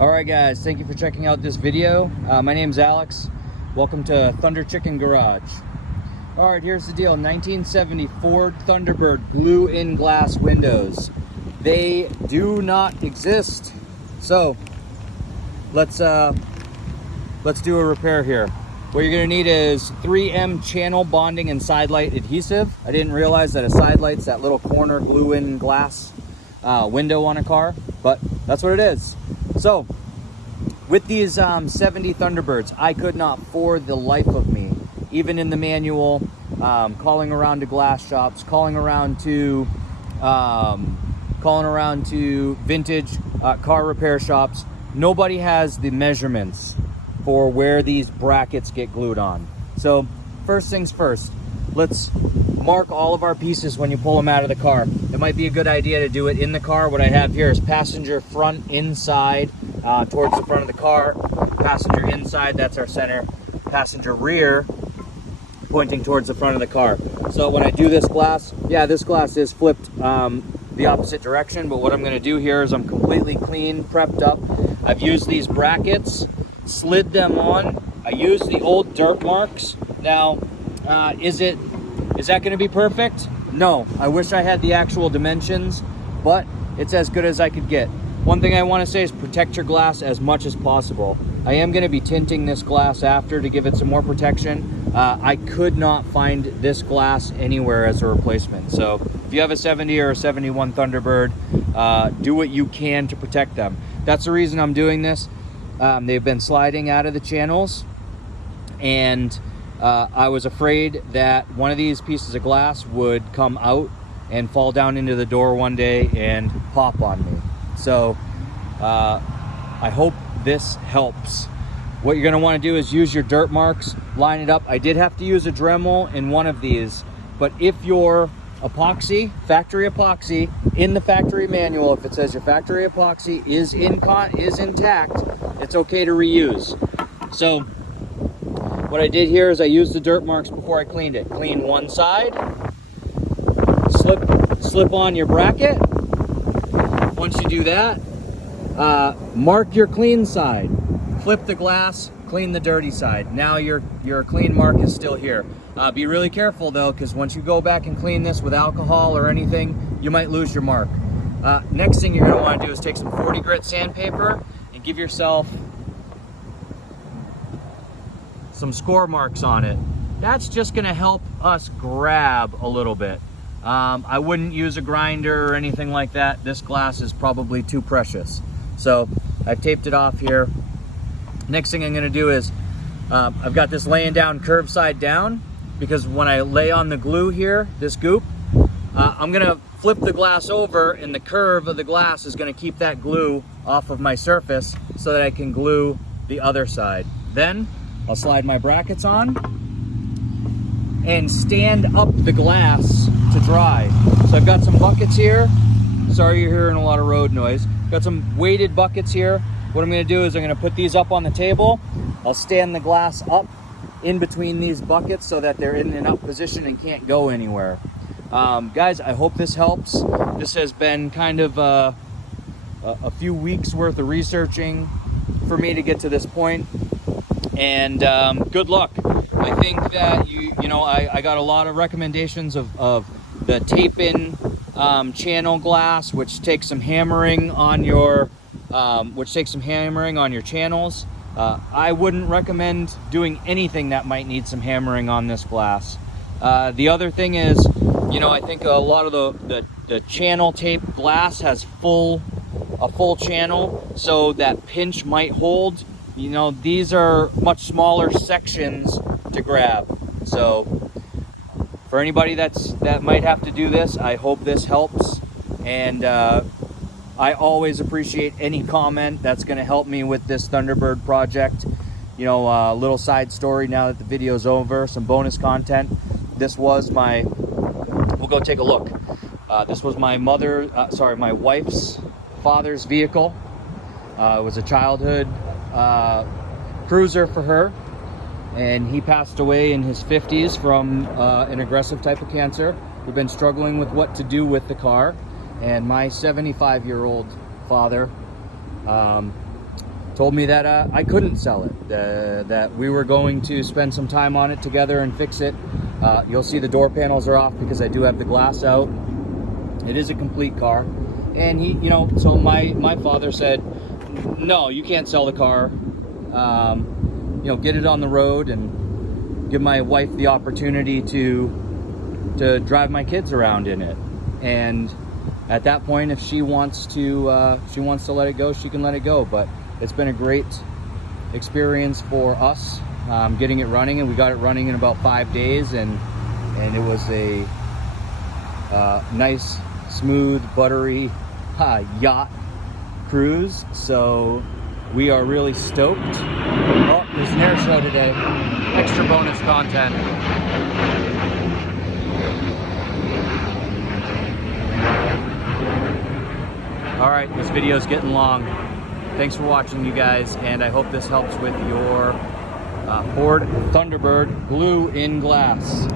All right, guys, thank you for checking out this video. My name's Alex. Welcome to Thunder Chicken Garage. All right, here's the deal. 1970 Ford Thunderbird glue-in glass windows. They do not exist. So let's do a repair here. What you're gonna need is 3M channel bonding and side light adhesive. I didn't realize that a side light's that little corner glue-in glass window on a car, but that's what it is. So with these 70 Thunderbirds, I could not for the life of me, even in the manual, calling around to glass shops, calling around to vintage car repair shops, nobody has the measurements for where these brackets get glued on. So first things first, let's mark all of our pieces when you pull them out of the car. It might be a good idea to do it in the car. What I have here is passenger front inside towards the front of the car, passenger inside, that's our center, passenger rear pointing towards the front of the car. So when I do this glass, yeah, this glass is flipped the opposite direction, but what I'm going to do here is I'm completely clean, prepped up. I've used these brackets, slid them on. I used the old dirt marks. Now, is that going to be perfect? No, I wish I had the actual dimensions, but it's as good as I could get. One thing I want to say is protect your glass as much as possible. I am going to be tinting this glass after to give it some more protection. I could not find this glass anywhere as a replacement. So if you have a 70 or a 71 Thunderbird, do what you can to protect them. That's the reason I'm doing this. They've been sliding out of the channels, and I was afraid that one of these pieces of glass would come out and fall down into the door one day and pop on me. So I hope this helps. What you're going to want to do is use your dirt marks, line it up. I did have to use a Dremel in one of these, but if your epoxy, factory epoxy, in the factory manual, if it says your factory epoxy is intact, it's okay to reuse. So what I did here is I used the dirt marks before I cleaned it. Clean one side, slip on your bracket. Once you do that, mark your clean side, flip the glass, clean the dirty side. Now your clean mark is still here. Be really careful though, because once you go back and clean this with alcohol or anything, you might lose your mark. Next thing you're going to want to do is take some 40 grit sandpaper and give yourself some score marks on it. That's just going to help us grab a little bit. I wouldn't use a grinder or anything like that. This glass is probably too precious. So I've taped it off here. Next thing I'm going to do is I've got this laying down curved side down, because when I lay on the glue here, this goop, I'm going to flip the glass over, and the curve of the glass is going to keep that glue off of my surface so that I can glue the other side. Then I'll slide my brackets on and stand up the glass to dry. So I've got some buckets here. Sorry you're hearing a lot of road noise. Got some weighted buckets here. What I'm going to do is I'm going to put these up on the table. I'll stand the glass up in between these buckets so that they're in an up position and can't go anywhere. Guys, I hope this helps. This has been kind of a few weeks worth of researching for me to get to this point. And good luck. I think that I got a lot of recommendations of the tape-in channel glass, which takes some hammering on your channels. I wouldn't recommend doing anything that might need some hammering on this glass. The other thing is, I think a lot of the channel tape glass has a full channel, so that pinch might hold. These are much smaller sections to grab. So for anybody that might have to do this, I hope this helps. And I always appreciate any comment that's going to help me with this Thunderbird project. A little side story now that the video's over, some bonus content. This was we'll go take a look. This was my wife's father's vehicle. It was a childhood cruiser for her, and he passed away in his 50s from an aggressive type of cancer. We've been struggling with what to do with the car, and my 75-year-old father told me that I couldn't sell it, that we were going to spend some time on it together and fix it. You'll see the door panels are off because I do have the glass out. It is a complete car. And he, you know, so my father said, no, you can't sell the car. You know, get it on the road and give my wife the opportunity to drive my kids around in it. And at that point, if she wants to let it go, she can let it go. But it's been a great experience for us, getting it running, and we got it running in about 5 days, and it was a nice, smooth, buttery yacht cruise. So we are really stoked. Oh, there's an air show today. Extra bonus content. All right, this video is getting long. Thanks for watching, you guys, and I hope this helps with your Ford Thunderbird blue in glass.